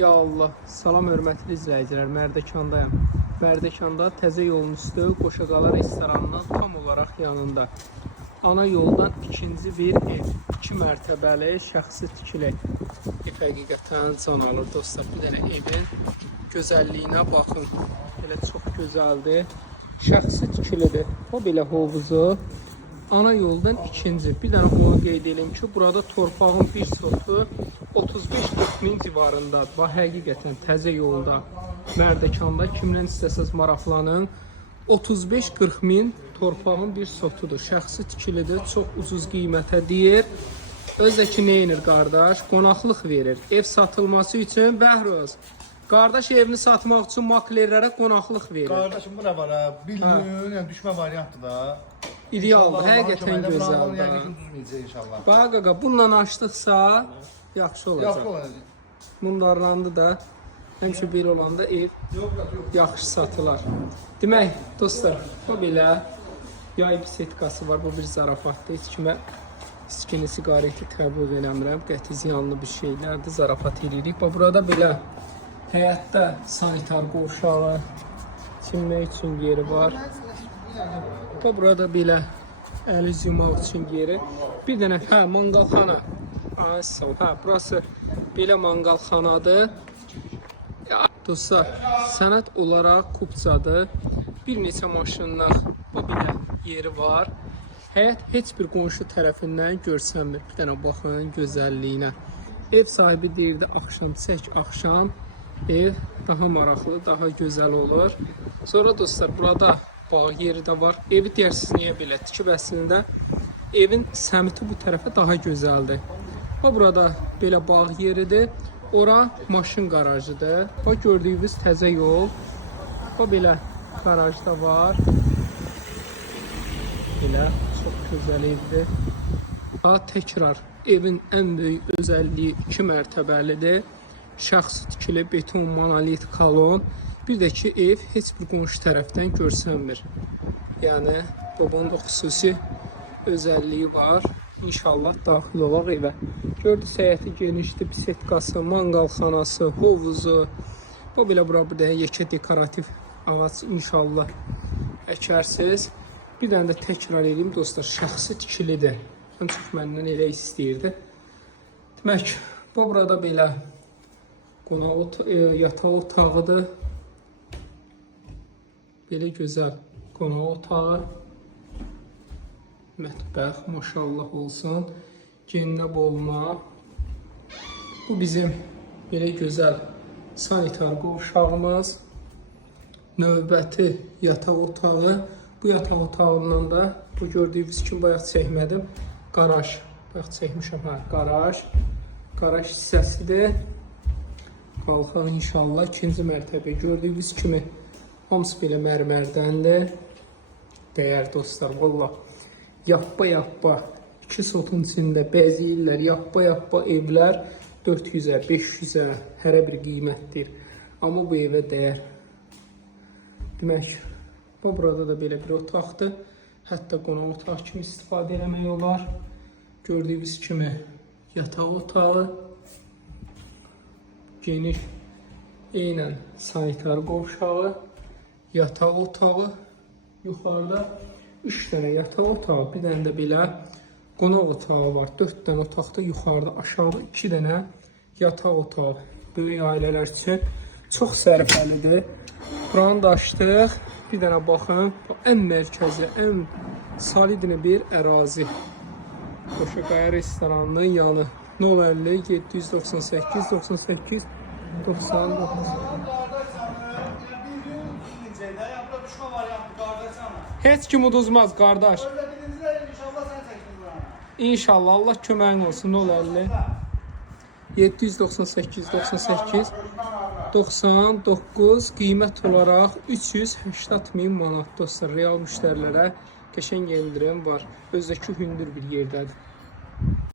Ya Allah, salam hörmətli izləyicilər, Mərdəkandayam. Mərdəkanda təzə yolun üstü Qoşaqala restoranının tam olaraq yanında. Ana yoldan ikinci bir ev, 2 mərtəbəli, şəxsi tikili. Həqiqətən can alır dostlar, bir dənə evin gözəlliyinə baxın. Elə çox gözəldir, şəxsi tikilidir. O belə hovuzu. Ana yoldan ikinci. Bir dənə onu qeyd edelim ki, burada torpağın bir sotu 35-40 min civarındadır. Bax, həqiqətən təzə yolda, Mərdəkanda kimdən istəsəz maraqlanın. 35-40 min torpağın bir sotudur. Şəxsi tikilidir, çox ucuz qiymətə deyir. Özəki neyinir qardaş? Qonaqlıq verir. Ev satılması üçün Bəhruz. Qardaş evini satmaq üçün maklerlərə qonaqlıq verir. Qardaşım bu nə var ha? Bildiyin, yəni düşmə variantdır da. İdealdır, həqiqətən gözəldir. Bax qaqa, bununla açdıqsa yaxşı olacaq. Yaxşı olacaq. Bunlarlandı da həmişə bir olanda ev yaxşı satılar. Demək, dostlar, bu belə yay bisetkası var. Bu bir zarafatdır. Heç kimə içkini, sigareti qəbul eləmirəm. Qəti ziyanlı bir şeylərdir. Zarafat edirik. Bax, burada belə həyətdə sanitar qovşağı çimmək üçün yeri var. Bax, burada belə əli yumaq üçün yeri. Bir dənə, manqalxana. Burası belə manqalxanadır. Dostlar, sənət olaraq kupçadır. Bir neçə maşınlar bu belə yeri var. Həyət heç bir qonşu tərəfindən görsənmir. Bir dənə baxın gözəlliyinə. Ev sahibi deyirdi, axşam çək, axşam ev daha maraqlı, daha gözəl olur. Sonra dostlar, burada bağ yeri də var. Evi deyərsiniz niyə belə? Tikib əslində evin səmti bu tərəfə daha gözəldir. Və burada belə bağ yeridir. Ora maşın qarajıdır. Bax, gördüyünüz təzə yol. Bu belə qaraj da var. Belə çox gözəl evdir. Təkrar evin ən böyük özəlliyi 2 mərtəbəlidir. Şəxsi tikili, beton, monolit, kolon. Bir də ki, ev heç bir qonşu tərəfdən görsənmir. Yəni, bunun da xüsusi özəlliyi var. İnşallah daxil olaq evə. Gördünüz, həyəti genişdir, bisetkası, manqalxanası, hovuzu. Bu belə bura bir dənə yekə dekorativ ağac inşallah əkərsiniz. Bir dənə də təkrar edeyim dostlar, şəxsi tikilidir. Ən çox məndən elə istəyirdi. Demək, bu burada belə yataq otağıdır. Belə gözəl qonaq otağı. Mətbəx, maşallah olsun. Genilə bolma. Bu bizim belə gözəl sanitar qovşağımız. Növbəti yataq otağı. Bu yataq otağından da bu gördüyünüz kimi bayaq çəkmədim. Qaraj. Bayaq çəkmişəm, qaraj. Qaraj hissəsidir. Qalxaq inşallah ikinci mərtəbə. Gördüyünüz kimi hamısı belə mərmərdəndir. Dəyər dostlar, vallah. Yappa, 2 sotun içində bəzəyirlər, yappa evlər 400-ə, 500-ə hərə bir qiymətdir. Amma bu evə dəyər. Demək, burada da belə bir otaqdır. Hətta qonaq otaq kimi istifadə eləmək olar. Gördüyünüz kimi yataq otağı. Geniş, eynən sanitar qovşağı, yataq otağı. Yuxarıda 3 dənə yataq otağı, bir dənə də belə qonaq otağı var. 4 dənə otaqda yuxarıda, aşağıda 2 dənə yataq otağı. Böyük ailələr üçün çox sərfəlidir. Buranı da açdıq. Bir dənə baxın. Ən mərkəzi, ən solidinə bir ərazi. Qoşaqaya restoranının yanı. 050 798 98 99. Heç kim uduzmaz qardaş. İnşallah Allah köməyin olsun. 050 798 98 99. Qiymət olaraq 380 min manat dostlar. Real müştərilərə qəşəng endirim var. Özdəki hündür bir yerdədir.